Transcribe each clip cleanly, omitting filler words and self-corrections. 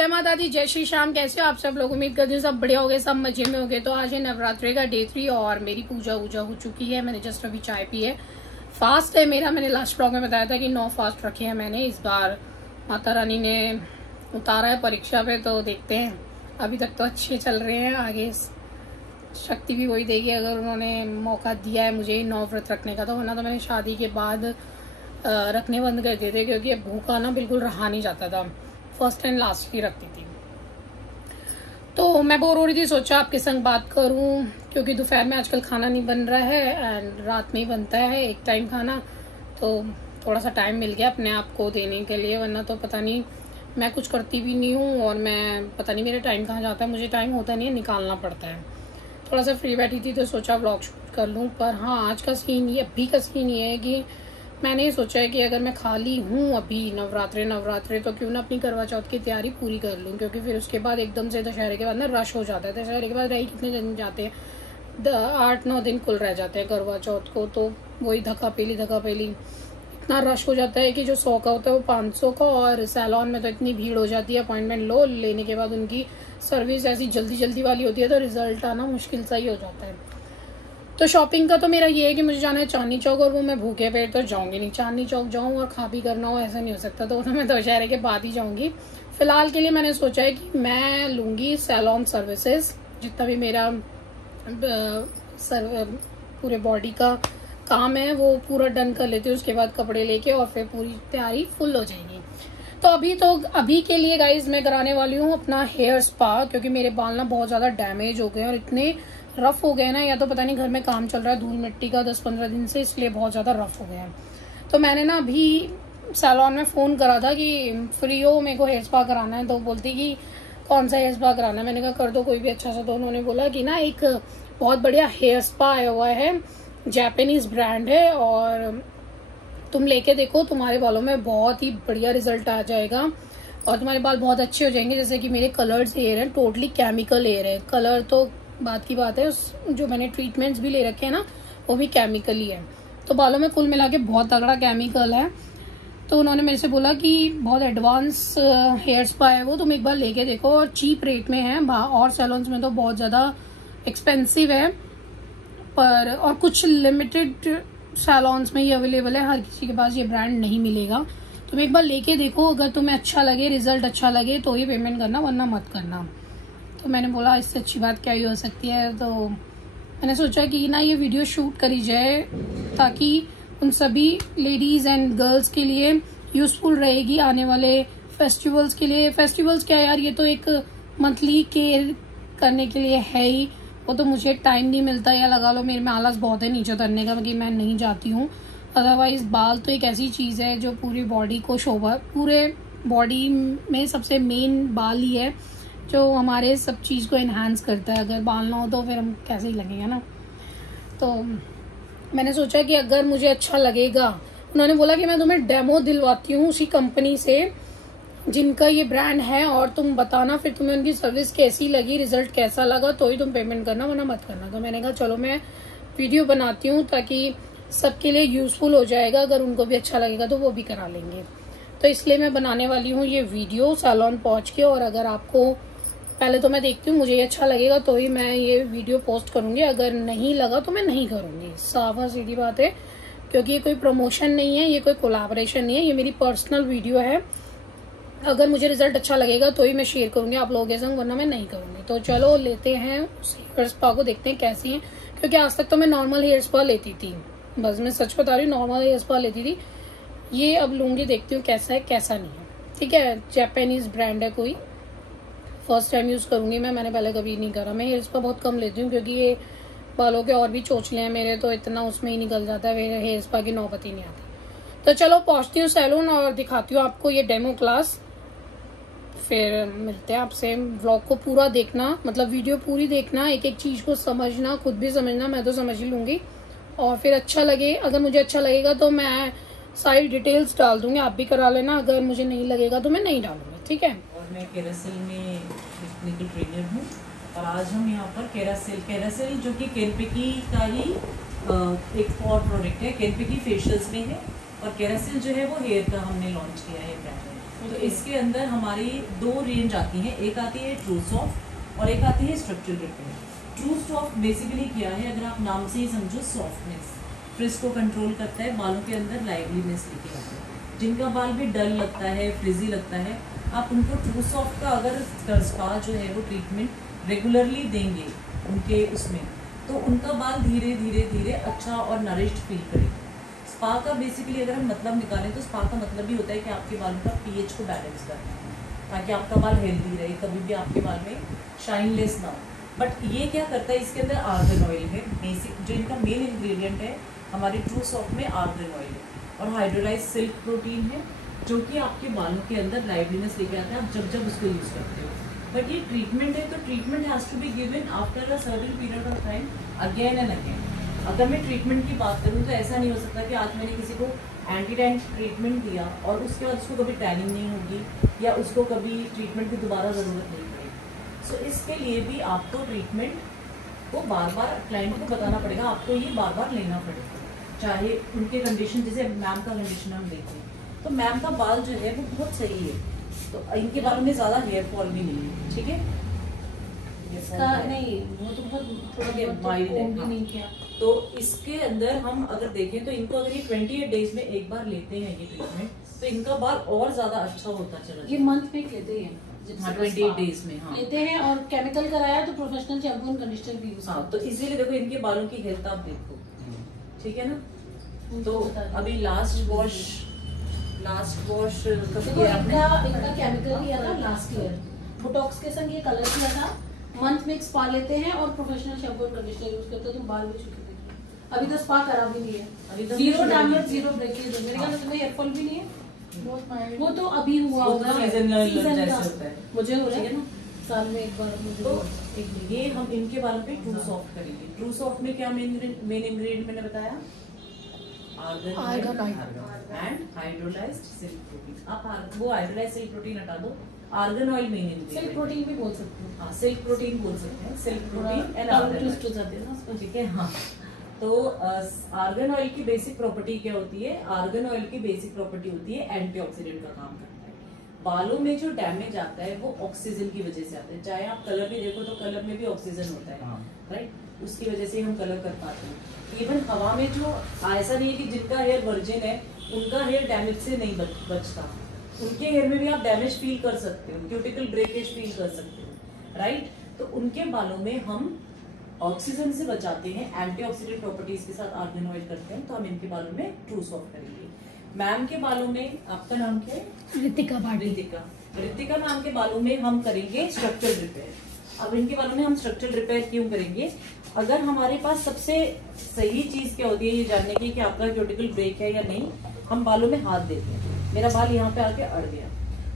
जय माता दी, जय श्री श्याम। कैसे हो आप सब लोग? उम्मीद करती हूँ सब बढ़िया हो गए, सब मजे में हो गए। तो आज है नवरात्रि का डे 3 और मेरी पूजा वूजा हो चुकी है। मैंने जस्ट अभी चाय पी है। फास्ट है मेरा। मैंने लास्ट ब्लॉग में बताया था कि 9 फास्ट रखे हैं मैंने। इस बार माता रानी ने उतारा है परीक्षा पे, तो देखते हैं। अभी तक तो अच्छे चल रहे हैं, आगे शक्ति भी वही देगी अगर उन्होंने मौका दिया है मुझे 9 व्रत रखने का। तो वरना तो मैंने शादी के बाद रखने बंद कर दिए थे, क्योंकि भूखा ना बिल्कुल रहा नहीं जाता था। फर्स्ट एंड लास्ट की रखती थी। तो मैं बोर हो रही थी, सोचा आपके संग बात करूं, क्योंकि दोपहर में आजकल खाना नहीं बन रहा है एंड रात में ही बनता है एक टाइम खाना। तो थोड़ा सा टाइम मिल गया अपने आप को देने के लिए, वरना तो पता नहीं मैं कुछ करती भी नहीं हूँ और मैं पता नहीं मेरा टाइम कहाँ जाता है। मुझे टाइम होता नहीं है, निकालना पड़ता है। थोड़ा सा फ्री बैठी थी तो सोचा व्लॉग शूट कर लूँ। पर हाँ, आज का सीन ये अभी का सीन ये है कि मैंने ये सोचा है कि अगर मैं खाली हूँ अभी नवरात्रे तो क्यों ना अपनी करवा चौथ की तैयारी पूरी कर लूँ, क्योंकि फिर उसके बाद एकदम से दशहरे के बाद ना रश हो जाता है। दशहरे के बाद रही कितने दिन जाते हैं, 8-9 दिन कुल रह जाते हैं करवा चौथ को। तो वही धक्का पेली इतना रश हो जाता है कि जो 100 का होता है वो 500 का। और सैलॉन में तो इतनी भीड़ हो जाती है, अपॉइंटमेंट लो, लेने के बाद उनकी सर्विस ऐसी जल्दी वाली होती है, तो रिजल्ट आना मुश्किल सा ही हो जाता है। तो शॉपिंग का तो मेरा ये है कि मुझे जाना है चांदनी चौक, और वो मैं भूखे पेट तो जाऊंगी नहीं। चांदनी चौक जाऊं और खा भी करना हो, ऐसा नहीं हो सकता। तो मैं दशहरे के बाद ही जाऊंगी। फिलहाल के लिए मैंने सोचा है कि मैं लूंगी सैलॉन सर्विसेज, जितना भी मेरा पूरे बॉडी का काम है वो पूरा डन कर लेती हूँ। उसके बाद कपड़े लेके और फिर पूरी तैयारी फुल हो जाएगी। तो अभी के लिए गाइज मैं कराने वाली हूँ अपना हेयर स्पा, क्योंकि मेरे बाल ना बहुत ज्यादा डैमेज हो गए और इतने रफ हो गए ना, या तो पता नहीं घर में काम चल रहा है धूल मिट्टी का 10-15 दिन से, इसलिए बहुत ज्यादा रफ हो गए हैं। तो मैंने ना अभी सैलॉन में फोन करा था कि फ्री हो, मेरे को हेयर स्पा कराना है। तो बोलती कि कौन सा हेयर स्पा कराना है। मैंने कहा कर दो कोई भी अच्छा सा। तो उन्होंने बोला कि ना एक बहुत बढ़िया हेयर स्पा आया हुआ है, जापानीज ब्रांड है, और तुम लेके देखो, तुम्हारे बालों में बहुत ही बढ़िया रिजल्ट आ जाएगा और तुम्हारे बाल बहुत अच्छे हो जाएंगे। जैसे कि मेरे कलर्ड हेयर है, टोटली केमिकल हेयर है। कलर तो बात की बात है, जो मैंने ट्रीटमेंट्स भी ले रखे हैं ना वो भी केमिकल ही है। तो बालों में कुल मिला के बहुत तगड़ा केमिकल है। तो उन्होंने मेरे से बोला कि बहुत एडवांस हेयर स्पा है वो, तुम एक बार लेके देखो, और चीप रेट में है। और सैलून्स में तो बहुत ज्यादा एक्सपेंसिव है, पर और कुछ लिमिटेड सैलून्स में ही अवेलेबल है, हर किसी के पास ये ब्रांड नहीं मिलेगा। तुम एक बार लेके देखो, अगर तुम्हें अच्छा लगे, रिजल्ट अच्छा लगे तो ही पेमेंट करना, वरना मत करना। तो मैंने बोला इससे अच्छी बात क्या ही हो सकती है। तो मैंने सोचा कि ना ये वीडियो शूट करी जाए, ताकि उन सभी लेडीज एंड गर्ल्स के लिए यूजफुल रहेगी आने वाले फेस्टिवल्स के लिए। फेस्टिवल्स क्या यार, ये तो एक मंथली केयर करने के लिए है ही, वो तो मुझे टाइम नहीं मिलता, या लगा लो मेरे में आलस बहुत है नीचे उतरने का कि मैं नहीं जाती हूँ। अदरवाइज बाल तो एक ऐसी चीज है जो पूरी बॉडी को शोभा, पूरे बॉडी में सबसे मेन बाल ही है जो हमारे सब चीज को एनहांस करता है। अगर बाल ना हो तो फिर हम कैसे ही लगेगा ना। तो मैंने सोचा कि अगर मुझे अच्छा लगेगा, उन्होंने बोला कि मैं तुम्हें डेमो दिलवाती हूँ उसी कंपनी से जिनका ये ब्रांड है, और तुम बताना फिर तुम्हें उनकी सर्विस कैसी लगी, रिजल्ट कैसा लगा, तो ही तुम पेमेंट करना, वरना मत करना। तो मैंने कहा चलो मैं वीडियो बनाती हूँ ताकि सबके लिए यूजफुल हो जाएगा, अगर उनको भी अच्छा लगेगा तो वो भी करा लेंगे। तो इसलिए मैं बनाने वाली हूँ ये वीडियो सैलून पहुंच के। और अगर आपको, पहले तो मैं देखती हूँ मुझे ये अच्छा लगेगा तो ही मैं ये वीडियो पोस्ट करूंगी, अगर नहीं लगा तो मैं नहीं करूंगी। साफ और सीधी बात है, क्योंकि ये कोई प्रमोशन नहीं है, ये कोई कोलैबोरेशन नहीं है, ये मेरी पर्सनल वीडियो है। अगर मुझे रिजल्ट अच्छा लगेगा तो ही मैं शेयर करूंगी आप लोगों के संग, वरना मैं नहीं करूंगी। तो चलो लेते हैं उस हेयर स्पा को, देखते हैं कैसी है। क्योंकि आज तक तो मैं नॉर्मल हेयर स्पा लेती थी, बस मैं सच बता रही हूँ, नॉर्मल हेयर स्पा लेती थी। ये अब लूंगी, देखती हूँ कैसा है कैसा नहीं है। ठीक है, जापानीज ब्रांड है कोई, फर्स्ट टाइम यूज करूंगी मैंने पहले कभी नहीं करा। मैं हेयर स्पा बहुत कम लेती हूँ, क्योंकि ये बालों के और भी चोचले हैं मेरे, तो इतना उसमें ही निकल जाता है, मेरे हेयर स्पा की नौबत ही नहीं आती। तो चलो पहुंचती हूँ सैलून और दिखाती हूँ आपको ये डेमो क्लास। फिर मिलते हैं आपसे। व्लॉग को पूरा देखना, मतलब वीडियो पूरी देखना, एक एक चीज को समझना, खुद भी समझना, मैं तो समझ ही लूंगी। और फिर अच्छा लगे, अगर मुझे अच्छा लगेगा तो मैं सारी डिटेल्स डाल दूंगी, आप भी करा लेना। अगर मुझे नहीं लगेगा तो मैं नहीं डालूंगी। ठीक है। और मैं केरासिल में टेक्निकल ट्रेनर हूँ, और आज हम यहाँ पर केरासिल जो कि केनपिकी का ही एक और प्रोडक्ट है, केनपिकी फेशियल्स में है। और केरासिल जो है वो हेयर का हमने लॉन्च किया है ब्रांड। तो इसके अंदर हमारी 2 रेंज आती हैं, एक आती है ट्रू सॉफ्ट और एक आती है structural repair. True soft basically क्या है, अगर आप नाम से ही समझो, सॉफ्टनेस, फ्रिज को कंट्रोल करता है, बालों के अंदर लाइवलीनेस लेके आता है। जिनका बाल भी डल लगता है, फ्रिजी लगता है, आप उनको ट्रू सॉफ्ट का अगर स्पा जो है वो ट्रीटमेंट रेगुलरली देंगे उनके उसमें, तो उनका बाल धीरे धीरे धीरे अच्छा और नरिश्ड फील करेगा। स्पा का बेसिकली अगर हम मतलब निकालें तो स्पा का मतलब भी होता है कि आपके बालों का पीएच को बैलेंस करना, ताकि आपका बाल हेल्दी रहे, कभी भी आपके बाल में शाइनलेस ना हो। बट ये क्या करता है, इसके अंदर आर्गन ऑयल है बेसिक, जो इनका मेन इंग्रेडिएंट है हमारी ट्रू सॉफ्ट में आर्गन ऑयल है, और हाइड्रोलाइज सिल्क प्रोटीन है, जो कि आपके बालों के अंदर लाइवलीनेस लेके आता है आप जब जब उसको यूज़ करते हो। बट ये ट्रीटमेंट है, तो treatment has to be given after a certain period of time, again and again. अगर मैं ट्रीटमेंट की बात करूँ तो ऐसा नहीं हो सकता कि आज मैंने किसी को एंटी टैन ट्रीटमेंट दिया और उसके बाद उसको कभी टैनिंग नहीं होगी या उसको कभी ट्रीटमेंट की दोबारा ज़रूरत नहीं पड़ेगी। सो इसके लिए भी आपको ट्रीटमेंट को बार बार क्लाइंट को बताना पड़ेगा, आपको ये बार बार लेना पड़ेगा, चाहे उनके कंडीशन, जैसे मैम का कंडीशन हम देखें तो मैम का बाल जो है वो बहुत सही है, तो इनके बालों में ज़्यादा हेयर फॉल भी नहीं है, ठीक है। इसका नहीं, वो तो बहुत थोड़ा माइल्ड है, भी नहीं किया। तो इसके अंदर हम अगर देखें तो इनको अगर ये 28 डेज में एक बार लेते हैं ये ट्रीटमेंट, तो इनका बाल और ज्यादा अच्छा होता चला जाता है। ये मंथ में लेते हैं, 28 डेज में हाँ लेते हैं, और केमिकल कराया तो प्रोफेशनल शैम्पू और कंडीशनर भी यूज। हाँ, तो इसीलिए देखो इनके बालों की हेल्थ आप देखो, ठीक है ना। तो अभी लास्ट वॉश कब किया आपने? इनका केमिकल किया था लास्ट ईयर, बोटॉक्स के संग ये कलर किया था। मंथ में एक स्पा लेते हैं और प्रोफेशनल शैम्पू और कंडीशनर यूज करते हैं, तो बाल भी सूखे दिख रहे हैं। अभी तो स्पा करा भी नहीं है, अभी तो जीरो डैमेज, जीरो ब्रेकेज है, मेरे ख्याल से हेयर फॉल भी नहीं है। वो तो अभी हुआ होगा, सीजन सीजन जैसे का होता है, मुझे हो रहा ठीक है है ना। साल में एक बार मुझे। तो ये हम इनके बालों पे ट्रू सॉफ्ट करेंगे। ट्रू सॉफ्ट में क्या मेन इंग्रेडिएंट मैंने बताया, argan and hydrolysed silk protein. आप वो हाइड्रोलाइज्ड सिल्क प्रोटीन हटा दो, argan oil main ingredient. Silk protein भी बोल सकते हैं, हाँ सिल्क प्रोटीन बोल सकते हैं, सिल्क प्रोटीन एंड ट्विस्ट हो जाते हैं ना उसको, ठीक है। हाँ, तो आर्गन ऑयल की बेसिक प्रॉपर्टी क्या होती है, आर्गन ऑयल की बेसिक प्रॉपर्टी होती है एंटीऑक्सीडेंट का काम करता है। बालों में जो डैमेज आता है वो ऑक्सीजन की वजह से आता है, चाहे आप कलर भी देखो तो कलर में भी ऑक्सीजन होता है, राइट, उसकी वजह से हम कलर कर पाते हैं। इवन हवा में जो, ऐसा नहीं है कि जिनका हेयर वर्जिन है उनका हेयर डैमेज से नहीं बचता, उनके हेयर में भी आप डैमेज फील कर सकते हो, क्यूटिकल ब्रेकेज फील कर सकते हो, राइट। तो उनके बालों में हम ऑक्सीजन से बचाते हैं, एंटीऑक्सीडेंट प्रॉपर्टीज के साथ आर्गन ऑयल करते हैं, तो हम इनके बालों में ट्रू सॉफ्ट करेंगे। मैम के बालों में, आपका नाम क्या है? रितिका मैम के बालों में हम करेंगे स्ट्रक्चरल रिपेयर। अब इनके बालों में हम स्ट्रक्चरल रिपेयर क्यों करेंगे, अगर हमारे पास सबसे सही चीज क्या होती है ये जानने की कि आपका क्यूटिकल ब्रेक है या नहीं, हम बालों में हाथ देते हैं, मेरा बाल यहाँ पे आके अड़ गया,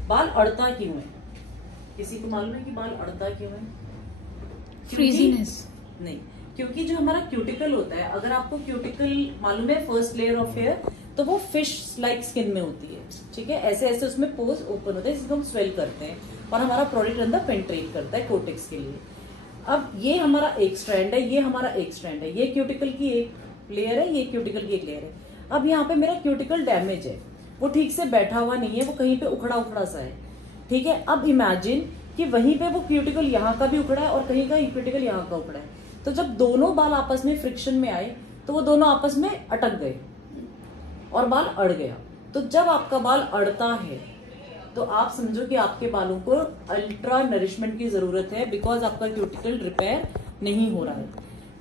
बाल अड़ता क्यों है, किसी को मालूम है कि बाल अड़ता क्यों है? फ्रीजीनेस नहीं, क्योंकि जो हमारा क्यूटिकल होता है, अगर आपको क्यूटिकल मालूम है फर्स्ट लेयर ऑफ हेयर, तो वो फिश लाइक स्किन में होती है, ठीक है, ऐसे ऐसे उसमें पोर्स ओपन होते हैं जिसको हम स्वेल करते हैं और हमारा प्रोडक्ट अंदर पेंट्रेट करता है कोटेक्स के लिए। अब ये हमारा एक स्ट्रैंड है, ये हमारा एक स्ट्रैंड है, ये क्यूटिकल की एक लेयर है, ये क्यूटिकल की एक लेयर है। अब यहाँ पे मेरा क्यूटिकल डैमेज है, वो ठीक से बैठा हुआ नहीं है, वो कहीं पे उखड़ा उखड़ा सा है, ठीक है। अब इमेजिन कि वहीं पे वो क्यूटिकल यहाँ का भी उखड़ा है और कहीं का क्यूटिकल यहाँ का उखड़ा है, तो जब दोनों बाल आपस में फ्रिक्शन में आए तो वो दोनों आपस में अटक गए और बाल अड़ गया। तो जब आपका बाल अड़ता है तो आप समझो कि आपके बालों को अल्ट्रा नरिशमेंट की जरूरत है, बिकॉज आपका क्यूटिकल रिपेयर नहीं हो रहा है,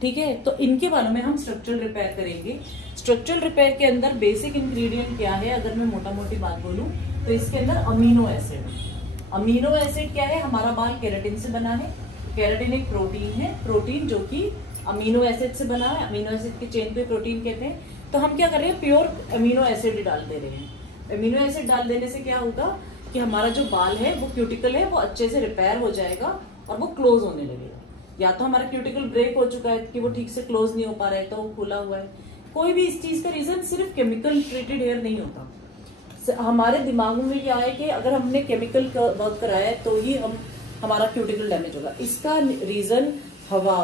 ठीक है। तो इनके बालों में हम स्ट्रक्चरल रिपेयर करेंगे। स्ट्रक्चरल रिपेयर के अंदर बेसिक इंग्रेडिएंट क्या है, अगर मैं मोटा मोटी बात बोलूं तो इसके अंदर अमीनो एसिड। अमीनो एसिड क्या है, हमारा बाल केराटिन से बना है, केराटिन एक प्रोटीन है, प्रोटीन जो कि अमीनो एसिड से बना है, अमीनो एसिड की चेन पे प्रोटीन कहते हैं। तो हम क्या कर रहे हैं, प्योर अमीनो एसिड डाल दे रहे हैं। अमीनो एसिड डाल देने से क्या होगा कि हमारा जो बाल है वो क्यूटिकल है वो अच्छे से रिपेयर हो जाएगा और वो क्लोज होने लगेगा। या तो हमारा क्यूटिकल ब्रेक हो चुका है कि वो ठीक से क्लोज नहीं हो पा रहा है तो वो खुला हुआ है, कोई भी इस चीज का रीजन सिर्फ केमिकल ट्रीटेड हेयर नहीं होता। हमारे दिमागों में क्या है कि अगर हमने केमिकल वर्क कराया है तो ही हमारा क्यूटिकल डैमेज होगा। इसका रीजन हवा,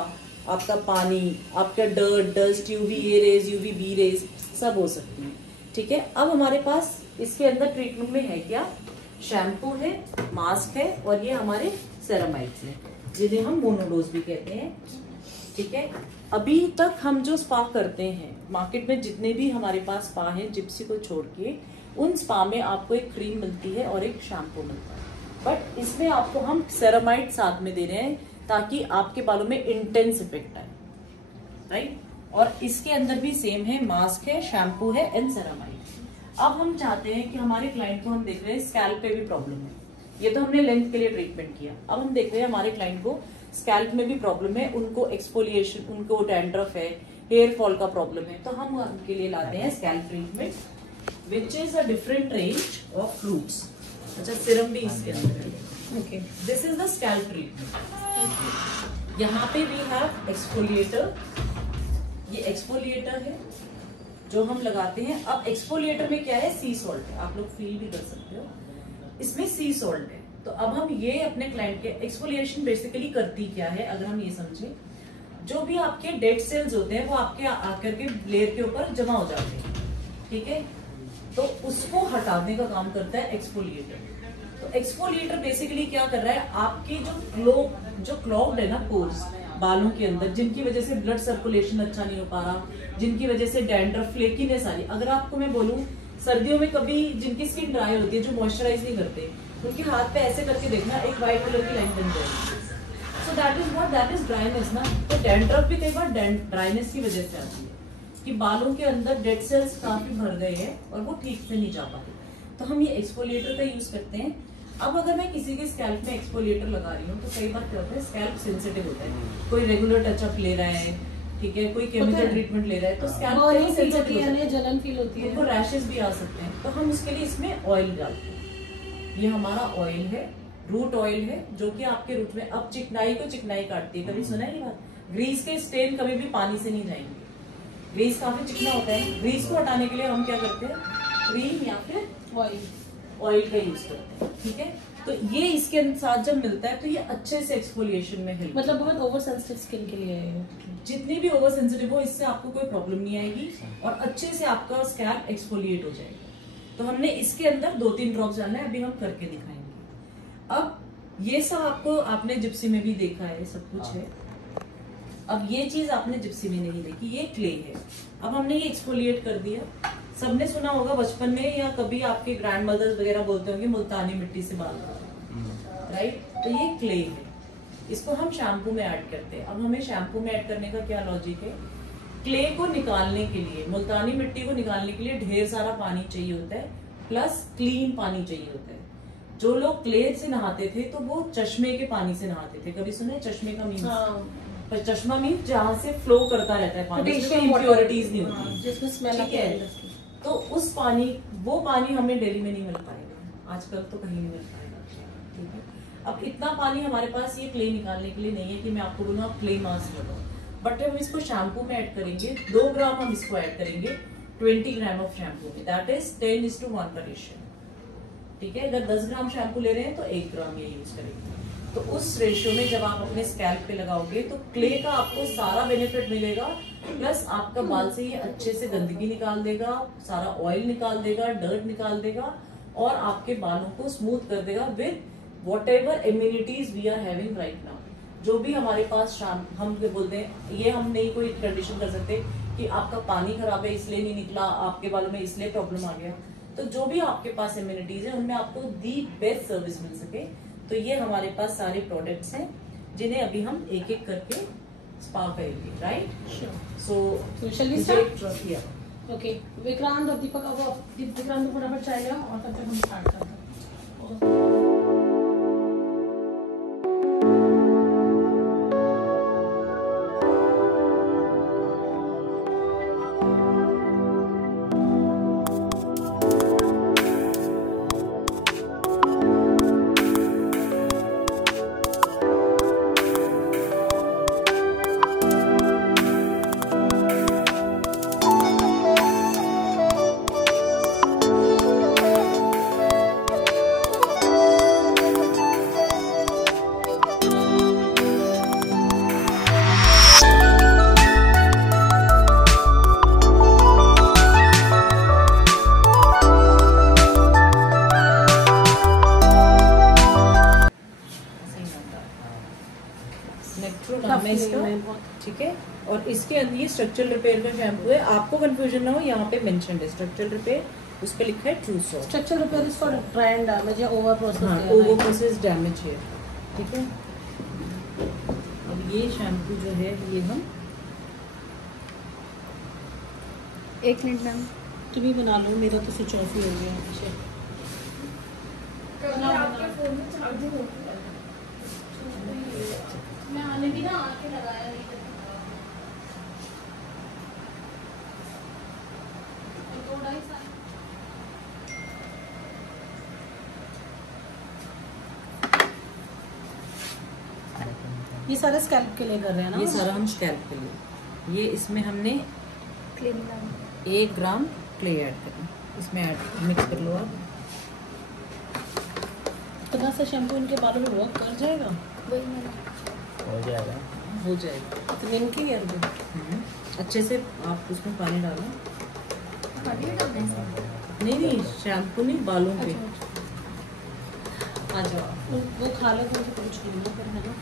आपका पानी, आपका dust, UV A rays, UV B rays सब हो सकती है, ठीक है, अब हमारे पास इसके अंदर ट्रीटमेंट में है क्या, शैम्पू है, मास्क है और ये हमारे सेरामाइड्स हैं जिन्हें हम मोनोडोज भी कहते हैं। ठीक है, अभी तक हम जो स्पा करते हैं मार्केट में जितने भी हमारे पास स्पा है जिप्सी को छोड़ के, उन स्पा में आपको एक क्रीम मिलती है और एक शैम्पू मिलता है, बट इसमें आपको हम सेरामाइड साथ में दे रहे हैं ताकि आपके बालों में इंटेंस इफेक्ट आए, राइट। और इसके अंदर भी सेम है, मास्क है, शैम्पू है एंड सेरामाइड। अब हम चाहते हैं कि हमारे क्लाइंट को हम देख रहे हैं स्कैल्प पे भी प्रॉब्लम है, ये तो हमने लेंथ के लिए ट्रीटमेंट किया, अब हम देख रहे हैं हमारे क्लाइंट को स्कैल्प में भी प्रॉब्लम है, उनको एक्सफोलिएशन, उनको डैंड्रफ है, हेयर फॉल का प्रॉब्लम है, तो हम उनके लिए लाते हैं scalp treatment which is a different range of fruits. अच्छा, सिरम भी इसके अंदर है। Okay, this is the scalp treatment. यहाँ पे वी हैव एक्सफोलिएटर, ये एक्सफोलिएटर है जो हम लगाते हैं। अब एक्सफोलिएटर में क्या है, सी सॉल्ट है, आप लोग फील भी कर सकते हो, इसमें सी सॉल्ट है। तो अब हम ये अपने क्लाइंट के एक्सफोलिएशन बेसिकली करती क्या है, अगर हम ये समझे, जो भी आपके डेड सेल्स होते हैं वो आपके आकर के लेयर के ऊपर जमा हो जाते हैं, ठीक है, तो उसको हटाने का काम करता है एक्सफोलिएटर। तो एक्सफोलिएटर बेसिकली क्या कर रहा है, आपकी जो क्लॉग्ड है ना पोर्स बालों के अंदर, जिनकी वजह से ब्लड सर्कुलेशन अच्छा नहीं हो पा रहा, जिनकी वजह से डैंड्रफ, फ्लेकीनेस आ रही। अगर आपको मैं बोलूं, सर्दियों में कभी जिनकी स्किन ड्राई होती है, जो मॉइस्चराइज नहीं करते, उनके हाथ पे ऐसे करके देखना, एक व्हाइट कलर की लाइन बन जाएगी। So that is what, that is dryness ना। तो डैंड्रफ भी कई बार ड्राइनेस की वजह से आती है कि बालों के अंदर डेड सेल्स काफी भर गए हैं और वो ठीक से नहीं जा पाते, तो हम ये एक्सफोलिएटर का यूज करते हैं। अब अगर मैं किसी के स्कैल्प में एक्सफोलिएटर लगा रही हूँ तो कई बार क्या होता है, स्कैल्प सेंसिटिव होता है, कोई रेगुलर टचअप ले रहा है, ठीक है, कोई केमिकल ट्रीटमेंट ले रहा है, तो स्कैल्प सेंसिटिव, जलन फील होती है, उनको रैशेस भी आ सकते हैं। तो हम उसके लिए इसमें ऑयल डालते हैं। ये हमारा ऑयल है, रूट ऑयल है, जो कि आपके रूट में, अब चिकनाई को चिकनाई काटती है, कभी सुना है ये बात, ग्रीस के स्टेन कभी भी पानी से नहीं जाएंगे, ग्रीस काफी चिकना होता है। ग्रीस को हटाने के लिए हम क्या करते हैं, क्रीम या फिर ऑयल का यूज करते हैं, ठीक है। तो ये इसके साथ जब मिलता है तो ये अच्छे से एक्सफोलिएशन में हेल्प, मतलब बहुत ओवर सेंसिटिव स्किन के लिए है। जितनी भी ओवर सेंसिटिव हो, इससे आपको कोई प्रॉब्लम नहीं आएगी और अच्छे से आपका स्कैल्प एक्सफोलिएट हो जाएगा। तो हमने इसके अंदर 2-3 ड्रॉप्स डालना है, अभी हम करके दिखाएंगे। अब ये सब आपने जिप्सी में भी देखा है, सब कुछ है। अब ये चीज आपने जिप्सी में नहीं देखी, ये क्ले है। अब हमने ये एक्सफोलिएट कर दिया। सबने सुना होगा बचपन में या कभी आपके ग्रैंड मदर्स वगैरह बोलते होंगे मुल्तानी मिट्टी से बाल धोना, राइट। तो ये क्ले है, इसको हम शैम्पू में ऐड करते हैं। अब हमें शैम्पू में ऐड करने का क्या लॉजिक है, क्ले को निकालने के लिए, मुल्तानी मिट्टी को निकालने के लिए ढेर सारा पानी चाहिए होता है, प्लस क्लीन पानी चाहिए होता है। जो लोग क्ले से नहाते थे तो वो चश्मे के पानी से नहाते थे, कभी सुने चश्मे का मीन्स? पर चश्मा मीन्स जहाँ से फ्लो करता रहता है पानी, जिसमें इम्प्योरिटीज नहीं होती, जिसमें स्मेल ठीक है। तो उस पानी, वो पानी हमें दिल्ली में नहीं मिल पाएगा, आजकल तो कहीं नहीं मिल पाएगा, ठीक है। अब इतना पानी हमारे पास ये क्ले निकालने के लिए नहीं है कि मैं आपको बोलूँ आप क्ले मास्क लगाओ, बट हम इसको शैम्पू में ऐड करेंगे। 2 ग्राम हम इसको ऐड करेंगे 20 ग्राम ऑफ शैम्पू में, दैट इज 10:1 का रेशियो, ठीक है। अगर 10 ग्राम शैम्पू ले रहे हैं तो 1 ग्राम ये यूज करेंगे। तो उस रेशियो में जब आप अपने स्कैल्प पे लगाओगे तो क्ले का आपको सारा बेनिफिट मिलेगा, प्लस आपका बाल से ये अच्छे से गंदगी निकाल देगा, सारा ऑयल निकाल देगा, डर्ट निकाल देगा और आपके बालों को स्मूथ कर देगा with whatever immunities we are having right now. जो भी हमारे पास हम बोलते हैं, ये हम नहीं कोई कंडीशन कर सकते कि आपका पानी खराब है इसलिए नहीं निकला, आपके बालों में इसलिए प्रॉब्लम आ गया। तो जो भी आपके पास इम्यूनिटीज है उनमें आपको दी बेस्ट सर्विस मिल सके, तो ये हमारे पास सारे प्रोडक्ट्स हैं जिन्हें अभी हम एक एक करके स्पा करेंगे, right. So shall we start? Okay, Vikrant और दीपक, अब विक्रांत को फटाफट चाय लें और तब तक हम स्टार्ट करते हैं। है इसका, ठीक है। और इसके अंदर ये स्ट्रक्चरल रिपेयर का शैम्पू है। आपको कंफ्यूजन ना हो, यहाँ पे मेंशन है स्ट्रक्चरल रिपेयर, उस पे लिखा है true soft. Structural repair is for dry and damage या ओवर प्रोसेस, हाँ, ओवर प्रोसेस डैमेज है, ठीक है। अब ये शैम्पू जो है ये हम 1 मिनट मैम तुम ही बना लो, मेरा तो स्विच ऑफ ही हो गया पीछे। मैं आने भी ना आके लगाया नहीं था। ये सारा स्कैल्प के लिए कर रहे हैं ना? ये सारा हम स्कैल्प के लिए। ये इसमें हमने 1 ग्राम क्ले ऐड करें, इसमें ऐड मिक्स कर लो आप। इतना सा शैम्पू इनके बालों में वर्क कर जाएगा? हो जाएगा तो इनकी कर दो। अच्छे से आप उसमें पानी डालो। नहीं शैम्पू नहीं, बालों पे। आ जाओ, वो खा लो तो कुछ नहीं है, है ना?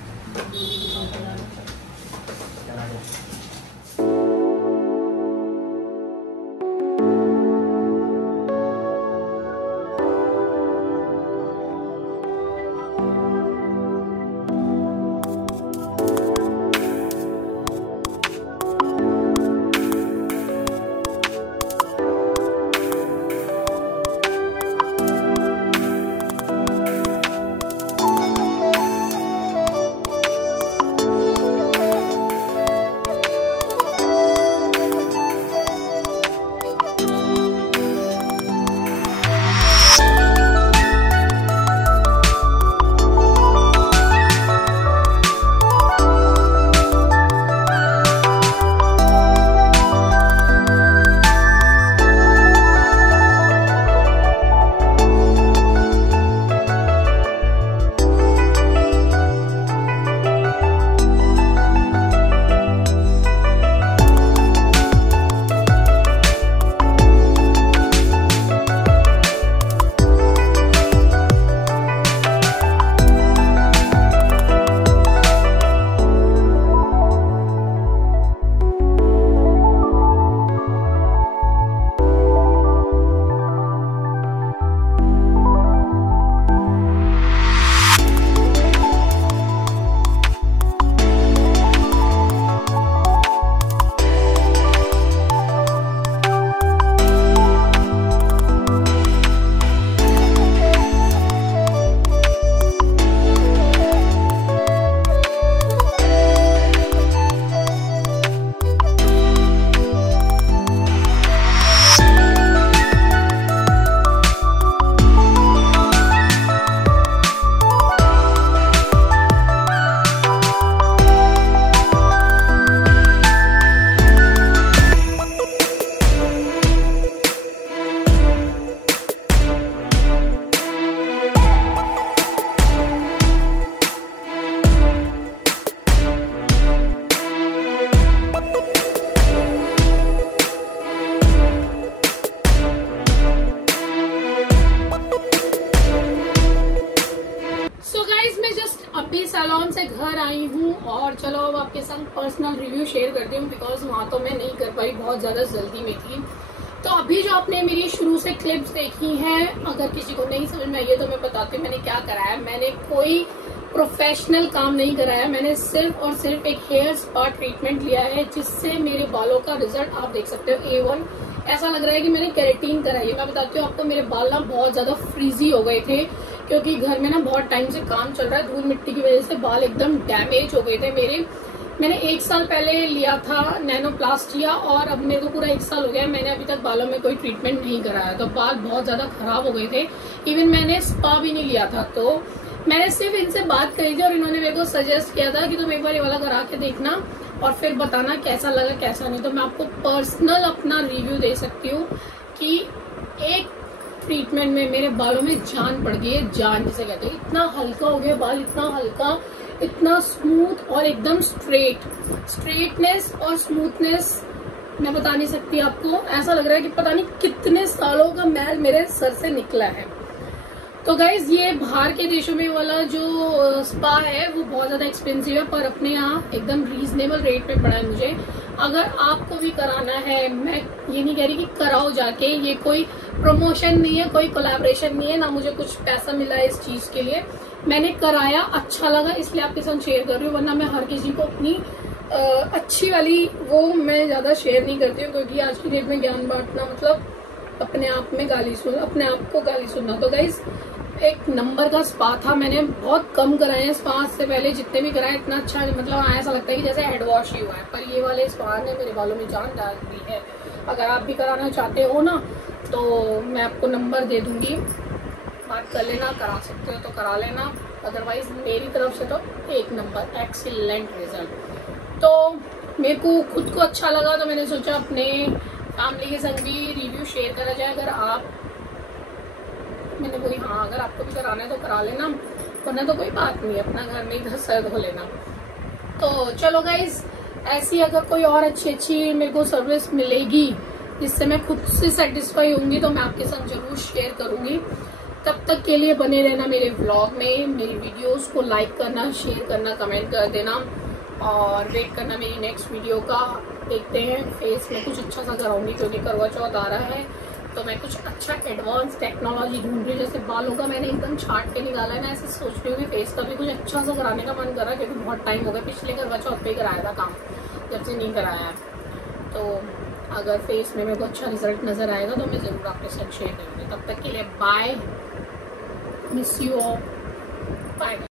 सैलून से घर आई हूँ और चलो अब आपके साथ पर्सनल रिव्यू शेयर करती हूँ, बिकॉज वहाँ तो मैं नहीं कर पाई, बहुत ज़्यादा जल्दी में थी। तो अभी जो आपने मेरी शुरू से क्लिप्स देखी हैं, अगर किसी को नहीं समझ में आई है तो मैं बताती हूँ मैंने क्या कराया। मैंने कोई प्रोफेशनल काम नहीं कराया, मैंने सिर्फ और सिर्फ एक हेयर स्पा ट्रीटमेंट लिया है, जिससे मेरे बालों का रिजल्ट आप देख सकते हो A1। ऐसा लग रहा है कि मैंने केराटिन कराई है। मैं बताती हूँ आपको, मेरे बाल ना बहुत ज्यादा फ्रीजी हो गए थे, क्योंकि घर में ना बहुत टाइम से काम चल रहा है, धूल मिट्टी की वजह से बाल एकदम डैमेज हो गए थे मेरे। मैंने 1 साल पहले लिया था नैनोप्लास्टिया, और अब मेरे को पूरा 1 साल हो गया, मैंने अभी तक बालों में कोई ट्रीटमेंट नहीं कराया। तो बाल बहुत ज्यादा खराब हो गए थे, इवन मैंने स्पा भी नहीं लिया था। तो मैंने सिर्फ इनसे बात करी थी और इन्होंने मेरे को सजेस्ट किया था कि तुम एक बार ये वाला करा के देखना और फिर बताना कैसा लगा कैसा नहीं। तो मैं आपको पर्सनल अपना रिव्यू दे सकती हूँ कि एक ट्रीटमेंट में मेरे बालों में जान पड़ गई है, जान जिसे कहते हैं। इतना हल्का हो गया बाल, इतना हल्का, इतना स्मूथ और एकदम स्ट्रेटनेस और स्मूथनेस मैं बता नहीं सकती आपको। ऐसा लग रहा है कि पता नहीं कितने सालों का मैल मेरे सर से निकला है। तो गाइज ये बाहर के देशों में वाला जो स्पा है वो बहुत ज्यादा एक्सपेंसिव है, पर अपने यहाँ एकदम रीजनेबल रेट पे पड़ा है मुझे। अगर आपको भी कराना है, मैं ये नहीं कह रही कि कराओ जाके, ये कोई प्रमोशन नहीं है, कोई कोलैबोरेशन नहीं है, ना मुझे कुछ पैसा मिला है इस चीज के लिए। मैंने कराया, अच्छा लगा, इसलिए आपके साथ शेयर कर रही हूँ, वरना मैं हर किसी को अपनी अच्छी वाली वो मैं ज्यादा शेयर नहीं करती हूँ, क्योंकि आज की डेट में ज्ञान बांटना मतलब अपने आप में गाली सुनना, अपने आप को गाली सुनना। तो गाइज एक नंबर का स्पा था, मैंने बहुत कम कराए हैं स्पा से पहले, जितने भी कराए इतना अच्छा मतलब ऐसा लगता है कि जैसे हेड वॉश ही हुआ है, पर ये वाले स्पा ने मेरे बालों में जान डाल दी है। अगर आप भी कराना चाहते हो ना तो मैं आपको नंबर दे दूंगी, बात कर लेना, करा सकते हो तो करा लेना, अदरवाइज मेरी तरफ से तो एक नंबर एक्सीलेंट रिजल्ट। तो मेरे को खुद को अच्छा लगा तो मैंने सोचा अपने फैमिली के संग भी रिव्यू शेयर करा जाए। अगर आप मैंने बोली हाँ अगर आपको भी कराना है तो करा लेना, वरना तो कोई बात नहीं, अपना घर में इधर सर धो लेना। तो चलो गाइज, ऐसी अगर कोई और अच्छी मेरे को सर्विस मिलेगी जिससे मैं खुद से सेटिस्फाई होंगी तो मैं आपके साथ जरूर शेयर करूंगी। तब तक के लिए बने रहना मेरे व्लॉग में, मेरी वीडियोस को लाइक करना, शेयर करना, कमेंट कर देना और वेट करना मेरी नेक्स्ट वीडियो का। देखते हैं, फेस में कुछ अच्छा सा कराऊंगी क्योंकि करवा चौथ आ रहा है, तो मैं कुछ अच्छा एडवांस टेक्नोलॉजी ढूंढ रही हूँ। जैसे बालों का मैंने एकदम छाट के निकाला है ना, ऐसे सोच रही हूँ कि फेस का भी कुछ अच्छा सा कराने का मन कर रहा है, क्योंकि बहुत टाइम हो गया, पिछले करवा चौथ पे कराया था काम, जब से नहीं कराया है। तो अगर फेस में मेरे को अच्छा रिजल्ट नजर आएगा तो मैं जरूर आपके साथ शेयर करूँगी। तब तक के लिए bye, miss you all, bye.